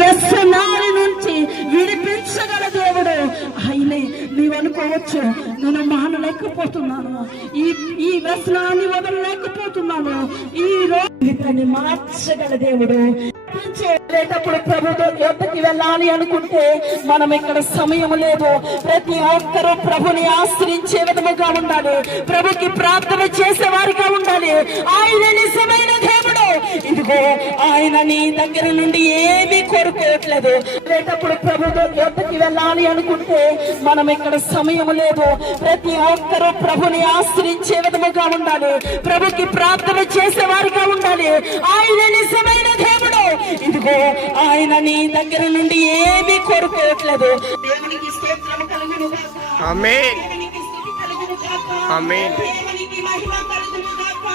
వ్యసనాల నుంచి విడిపించగల దేవుడు ఆయనే. నీవు అనుకోవచ్చు, నేను మానలేకపోతున్నాను, ఈ వ్యసనాన్ని వదలలేకపోతున్నాను, ఈ రోజు మార్చగల దేవుడు. చేసేటప్పుడు ప్రభు యొద్దకి వెళ్ళాలి అనుకుంటే మనం ఇక్కడ సమయం లేదు. ప్రతి ఒక్కరూ ప్రభుని ఆశ్రయించే విధముగా ఉండాలి, ప్రభుకి ప్రార్థన చేసేవారిగా ఉండాలి. ఆయన నిజమైన దేవుడు. ఇదిగో ఆయన నీ దగ్గర నుండి ఏమీ కోరుకోవట్లేదు. వెళ్ళేటప్పుడు ప్రభు యొద్దకి వెళ్ళాలి అనుకుంటే మనం ఇక్కడ సమయం లేదు. ప్రతి ఒక్కరూ ప్రభుని ఆశ్రయించే విధముగా ఉండాలి, ప్రభుకి ప్రార్థన చేసేవారిగా ఉండాలి. ఆయన నిజమైన దేవుడు. ఇదిగో ఆయన నీ దగ్గర నుండి ఏమీ కోరుకోవట్లేదు. దేవునికి స్తోత్రం కలుగును గాక. ఆమేన్. దేవునికి స్తుతి కలుగును గాక. ఆమేన్. దేవునికి మహిమ కలుగును గాక.